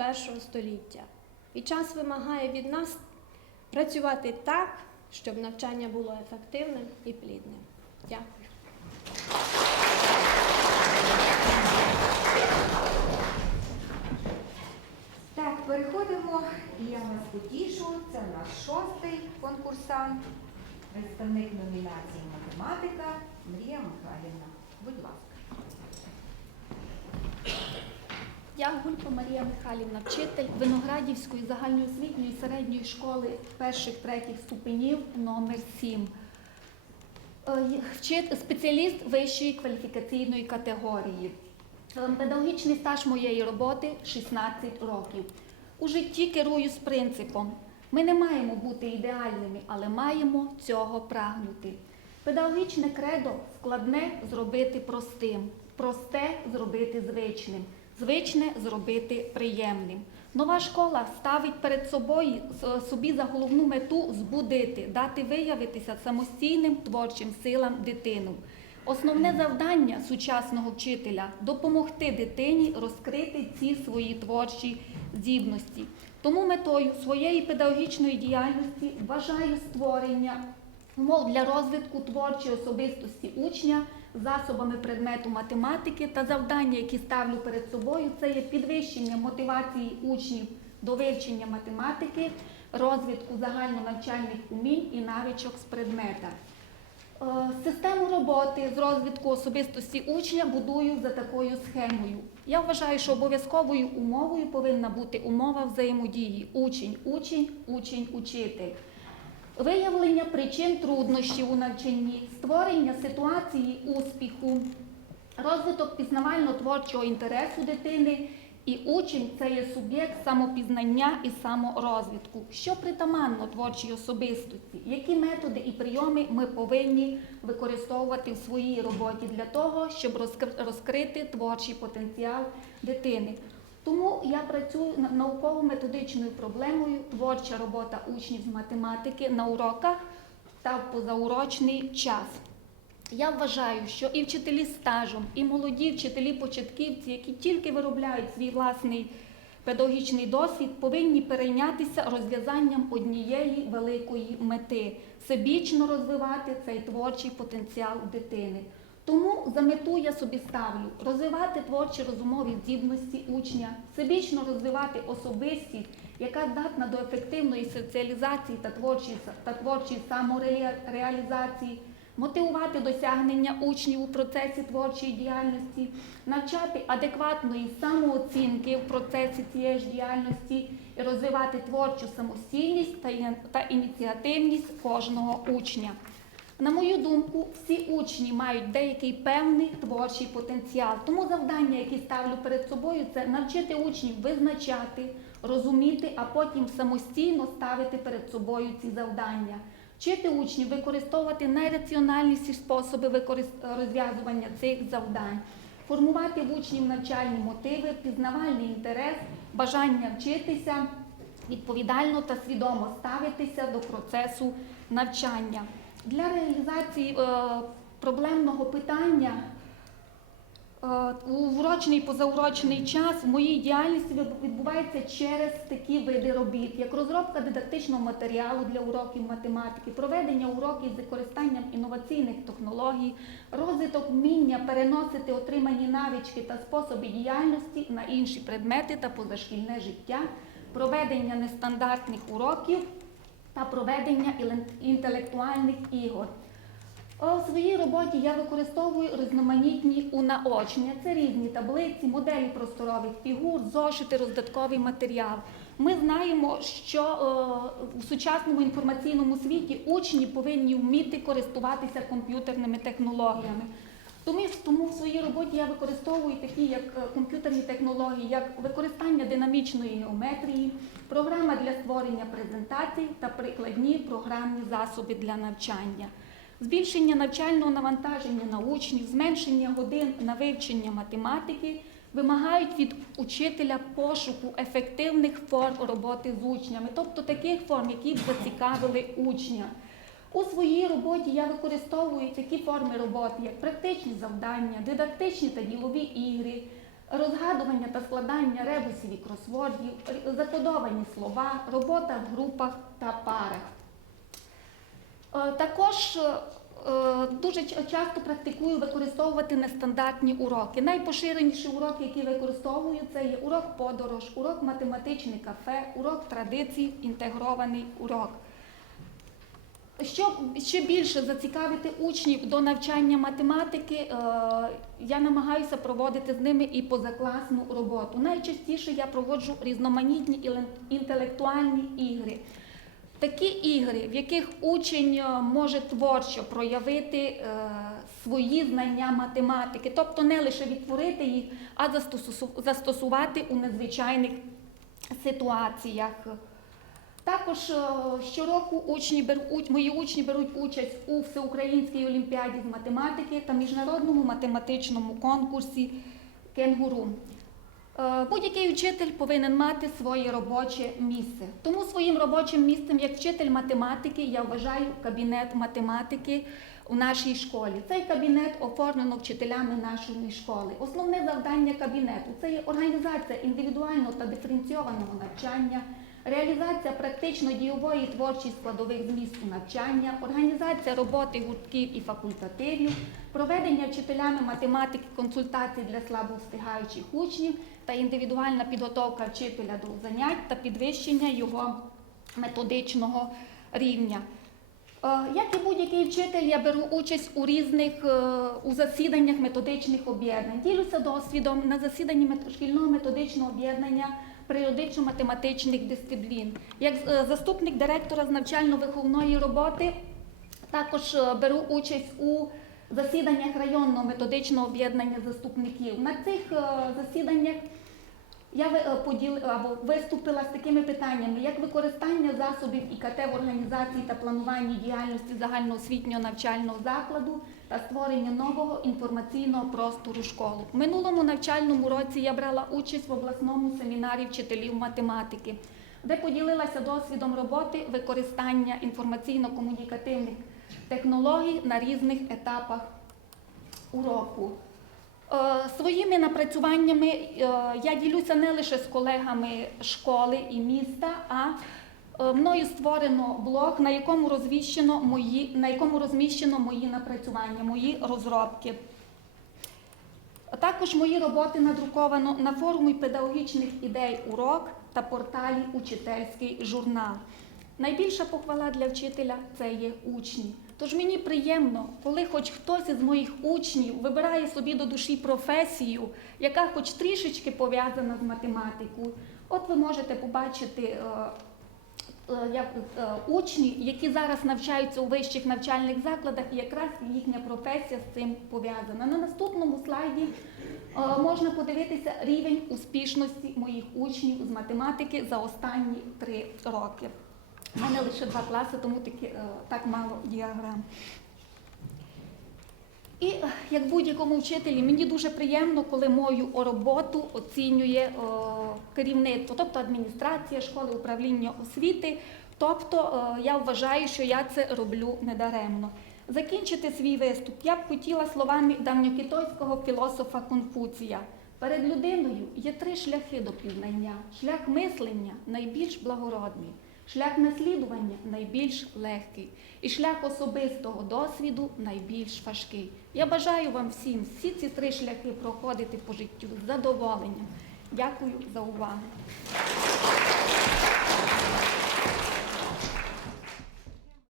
21 століття. І час вимагає від нас працювати так, щоб навчання було ефективним і плідним. Дякую. Так, переходимо, і я вас потішу. Це наш шостий конкурсант, представник номінації математика Мрія Михайлівна. Будь ласка. Я Гулько Марія Михайлівна, вчитель Виноградівської загальноосвітньої середньої школи перших третіх ступенів номер 7. Спеціаліст вищої кваліфікаційної категорії. Е, Педагогічний стаж моєї роботи 16 років. У житті керуюсь принципом. Ми не маємо бути ідеальними, але маємо цього прагнути. Педагогічне кредо складне зробити простим, просте зробити звичним, звичне зробити приємним. Нова школа ставить перед собою собі за головну мету збудити, дати виявитися самостійним творчим силам дитину. Основне завдання сучасного вчителя допомогти дитині розкрити ці свої творчі здібності. Тому метою своєї педагогічної діяльності вважаю створення умов для розвитку творчої особистості учня засобами предмету математики та завдання, які ставлю перед собою, це є підвищення мотивації учнів до вивчення математики, розвитку загальнонавчальних умінь і навичок з предмета. Е, Систему роботи з розвитку особистості учня будую за такою схемою. Я вважаю, що обов'язковою умовою повинна бути умова взаємодії учень, учень, учень, учитель. Виявлення причин труднощів у навчанні, створення ситуації успіху, розвиток пізнавально-творчого інтересу дитини і учень це є суб'єкт самопізнання і саморозвитку, що притаманно творчій особистості, які методи і прийоми ми повинні використовувати в своїй роботі для того, щоб розкрити творчий потенціал дитини. Тому я працюю над науково-методичною проблемою творча робота учнів з математики на уроках та в позаурочний час. Я вважаю, що і вчителі стажем, і молоді вчителі-початківці, які тільки виробляють свій власний педагогічний досвід, повинні перейнятися розв'язанням однієї великої мети всебічно розвивати цей творчий потенціал дитини. Тому за мету я собі ставлю розвивати творчі розумові здібності учня, всебічно розвивати особистість, яка здатна до ефективної соціалізації та творчої, та творчої самореалізації, мотивувати досягнення учнів у процесі творчої діяльності, навчати адекватної самооцінки в процесі цієї ж діяльності і розвивати творчу самостійність та ініціативність кожного учня. На мою думку, всі учні мають деякий певний творчий потенціал. Тому завдання, які ставлю перед собою, це навчити учнів визначати, розуміти, а потім самостійно ставити перед собою ці завдання. Вчити учнів використовувати найраціональніші способи розв'язування цих завдань, формувати в учнів навчальні мотиви, пізнавальний інтерес, бажання вчитися, відповідально та свідомо ставитися до процесу навчання. Для реалізації е, проблемного питання е, у врочний і позаурочний час в моїй діяльності відбувається через такі види робіт, як розробка дидактичного матеріалу для уроків математики, проведення уроків з використанням інноваційних технологій, розвиток вміння переносити отримані навички та способи діяльності на інші предмети та позашкільне життя, проведення нестандартних уроків та проведення інтелектуальних ігор. У своїй роботі я використовую різноманітні унаочнення. Це різні таблиці, моделі просторових фігур, зошити, роздатковий матеріал. Ми знаємо, що в сучасному інформаційному світі учні повинні вміти користуватися комп'ютерними технологіями. Тому, тому в своїй роботі я використовую такі як е, комп'ютерні технології, як використання динамічної геометрії, програма для створення презентацій та прикладні програмні засоби для навчання. Збільшення навчального навантаження на учнів, зменшення годин на вивчення математики вимагають від учителя пошуку ефективних форм роботи з учнями, тобто таких форм, які б зацікавили учня. У своїй роботі я використовую такі форми роботи, як практичні завдання, дидактичні та ділові ігри, розгадування та складання ребусів і кросвордів, закодовані слова, робота в групах та парах. Е, Також е, дуже часто практикую використовувати нестандартні уроки. Найпоширеніші уроки, які використовую, це є урок подорож, урок математичне кафе, урок традицій, інтегрований урок. Щоб ще більше зацікавити учнів до навчання математики, е, я намагаюся проводити з ними і позакласну роботу. Найчастіше я проводжу різноманітні інтелектуальні ігри. Такі ігри, в яких учень е, може творчо проявити е, свої знання математики, тобто не лише відтворити їх, а застосу- застосувати у незвичайних ситуаціях. Також е, щороку учні беруть, мої учні беруть участь у всеукраїнській олімпіаді з математики та міжнародному математичному конкурсі Кенгуру. Е, Будь-який вчитель повинен мати своє робоче місце. Тому своїм робочим місцем, як вчитель математики, я вважаю кабінет математики у нашій школі. Цей кабінет оформлено вчителями нашої школи. Основне завдання кабінету це є організація індивідуального та диференційованого навчання, реалізація практично дієвої творчої складових змісту навчання, організація роботи гуртків і факультативів, проведення вчителями математики консультацій для слабовстигаючих учнів та індивідуальна підготовка вчителя до занять та підвищення його методичного рівня. Е, Як і будь-який вчитель, я беру участь у різних е, у засіданнях методичних об'єднань. Ділюся досвідом на засіданні шкільного методичного об'єднання природично-математичних дисциплін. Як е, заступник директора з навчально-виховної роботи також е, беру участь у засіданнях районного методичного об'єднання заступників. На цих е, засіданнях я е, поділ або виступила з такими питаннями, як використання засобів ІКТ в організації та плануванні діяльності загальноосвітнього навчального закладу та створення нового інформаційного простору школи. В минулому навчальному році я брала участь в обласному семінарі вчителів математики, де поділилася досвідом роботи використання інформаційно-комунікативних технологій на різних етапах уроку. Е, Своїми напрацюваннями е, я ділюся не лише з колегами школи і міста, а е, мною створено блог, на якому розміщено мої, на якому розміщено мої напрацювання, мої розробки. Також мої роботи надруковано на форумі педагогічних ідей урок та порталі Учительський журнал. Найбільша похвала для вчителя це є учні. Тож мені приємно, коли хоч хтось із моїх учнів вибирає собі до душі професію, яка хоч трішечки пов'язана з математикою. От ви можете побачити е, е, як, е, учні, які зараз навчаються у вищих навчальних закладах, і якраз їхня професія з цим пов'язана. На наступному слайді можна подивитися рівень успішності моїх учнів з математики за останні три роки. У мене лише два класи, тому таки, е, так мало діаграм. І е, як будь-якому вчителі, мені дуже приємно, коли мою роботу оцінює е, керівництво, тобто адміністрація школи, управління освіти. Тобто е, я вважаю, що я це роблю недаремно. Закінчити свій виступ я б хотіла словами давньокитайського філософа Конфуція. Перед людиною є три шляхи до пізнання: шлях мислення найбільш благородний, Шлях наслідування найбільш легкий, і шлях особистого досвіду найбільш важкий. Я бажаю вам всім всі ці три шляхи проходити по життю з задоволенням. Дякую за увагу.